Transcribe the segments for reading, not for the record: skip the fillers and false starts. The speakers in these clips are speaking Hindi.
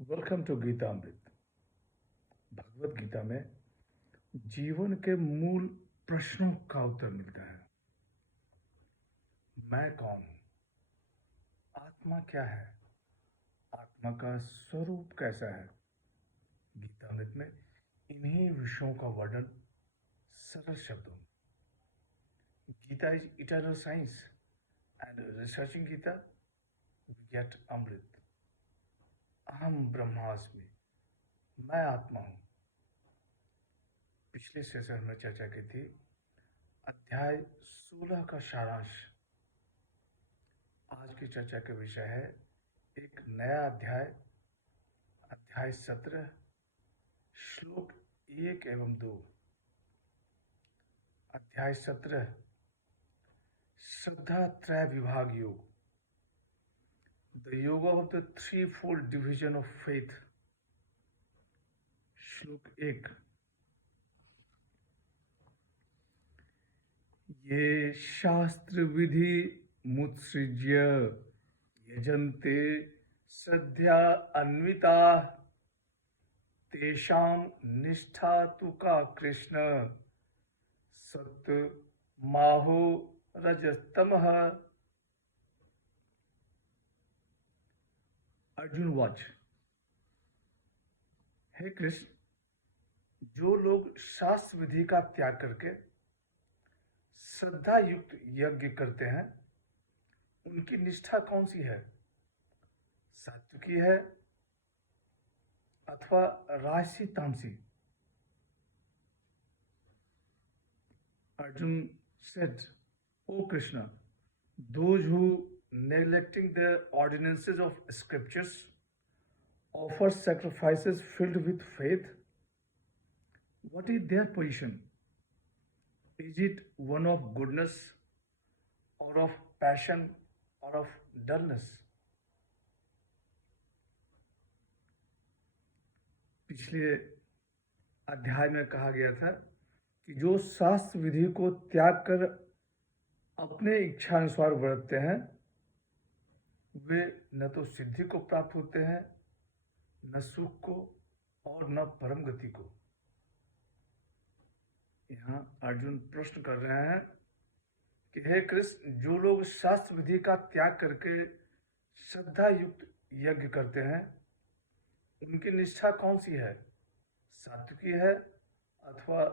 वेलकम टू गीता अमृत। भगवत गीता में जीवन के मूल प्रश्नों का उत्तर मिलता है। मैं कौन हूं? आत्मा क्या है? आत्मा का स्वरूप कैसा है? गीता अमृत में इन्हीं विषयों का वर्णन सरल शब्दों में। Gita is eternal science and researching Gita we get amrit. अहम ब्रह्मास्मि, मैं आत्मा हूं। पिछले सेशन में चर्चा की थी अध्याय 16 का सारांश। आज की चर्चा का विषय है एक नया अध्याय, अध्याय 17, श्लोक 1 एवं 2। अध्याय 17, श्रद्धा त्रय विभाग योग, द योग of the three fold division of faith. श्लोक 1, ये शास्त्र विधि मुत्सृज्य यजन्ते श्रद्धा अन्विता तेषां निष्ठा तु का कृष्ण सत्य माहो रजस्तमः। अर्जुन वाच, हे कृष्ण, जो लोग शास्त्र विधि का त्याग करके श्रद्धा युक्त यज्ञ करते हैं उनकी निष्ठा कौन सी है? सात्विकी है अथवा राजसी तामसी? Arjun said, O Krishna, those who neglecting the ordinances of scriptures offer sacrifices filled with faith, what is their position? Is it one of goodness or of passion or of dullness? पिछले अध्याय में कहा गया था कि जो शास्त्र विधि को त्याग कर अपने इच्छानुसार बरतते हैं वे न तो सिद्धि को प्राप्त होते हैं, न सुख को और न परम गति को। यहाँ अर्जुन प्रश्न कर रहे हैं कि हे कृष्ण, जो लोग शास्त्र विधि का त्याग करके श्रद्धा युक्त यज्ञ करते हैं उनकी निष्ठा कौन सी है? सात्विकी है अथवा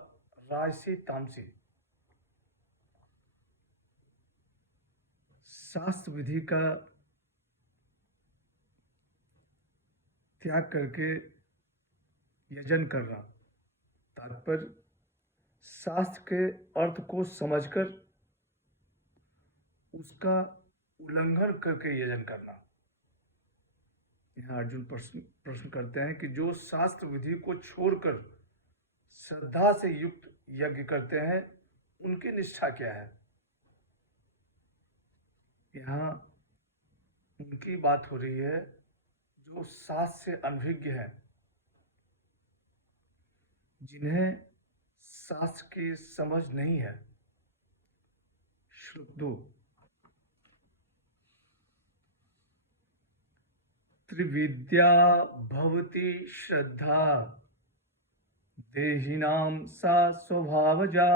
राजसी तामसी? शास्त्र विधि का त्याग करके यजन करना, तात्पर्य शास्त्र के अर्थ को समझकर उसका उल्लंघन करके यजन करना। यहाँ अर्जुन प्रश्न करते हैं कि जो शास्त्र विधि को छोड़कर श्रद्धा से युक्त यज्ञ करते हैं उनकी निष्ठा क्या है? यहाँ उनकी बात हो रही है जो शास्त्र से अनभिज्ञ हैं, जिन्हें शास्त्र की समझ नहीं है। श्लोक 2, त्रिविद्या भवति श्रद्धा देहिनां सा स्वभावजा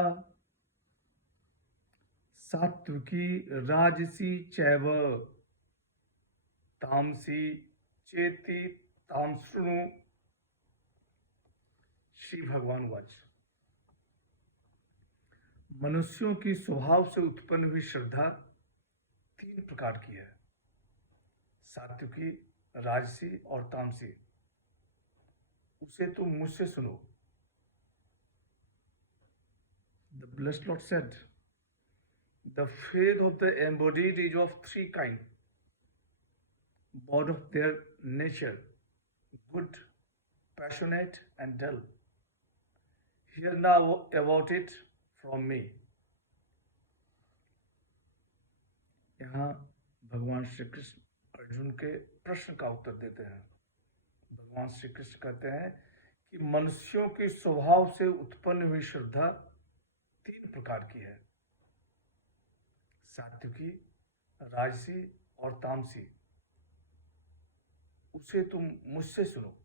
सात्विकी राजसी चैव तामसी चेति ताम शृणु। श्री भगवान वाच, मनुष्यों की स्वभाव से उत्पन्न हुई श्रद्धा तीन प्रकार की है, सात्विकी, राजसी और तामसी। उसे तुम मुझसे सुनो। The blessed Lord said, the faith of the embodied is of three kinds, born of their nature, good, passionate and dull. Hear now about it from me. यहाँ भगवान श्री कृष्ण अर्जुन के प्रश्न का उत्तर देते हैं। भगवान श्री कृष्ण कहते हैं कि मनुष्यों के स्वभाव से उत्पन्न हुई श्रद्धा तीन प्रकार की है, सात्विकी, राजसी और तामसी। उसे तुम मुझसे सुनो।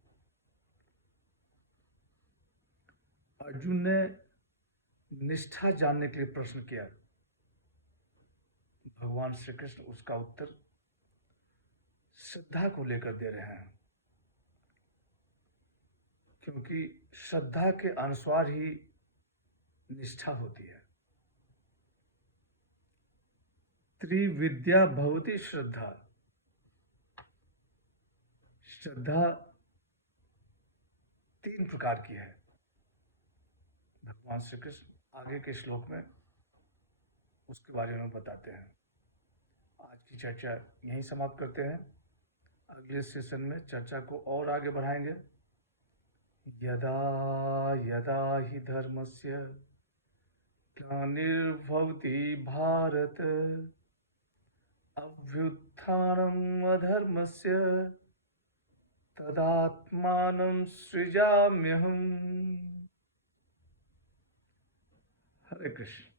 अर्जुन ने निष्ठा जानने के लिए प्रश्न किया। भगवान श्री कृष्ण उसका उत्तर श्रद्धा को लेकर दे रहे हैं, क्योंकि श्रद्धा के अनुसार ही निष्ठा होती है। त्रिविद्या भवति श्रद्धा। श्रद्धा 3 प्रकार की है। भगवान श्री कृष्ण आगे के श्लोक में उसके बारे में बताते हैं। आज की चर्चा यहीं समाप्त करते हैं। अगले सेशन में चर्चा को और आगे बढ़ाएंगे। यदा यदा हि धर्मस्य ग्लानिर्भवति भारत अभ्युत्थानम् अधर्मस्य तदात्मानं सृजाम्यहम्। हरे कृष्ण।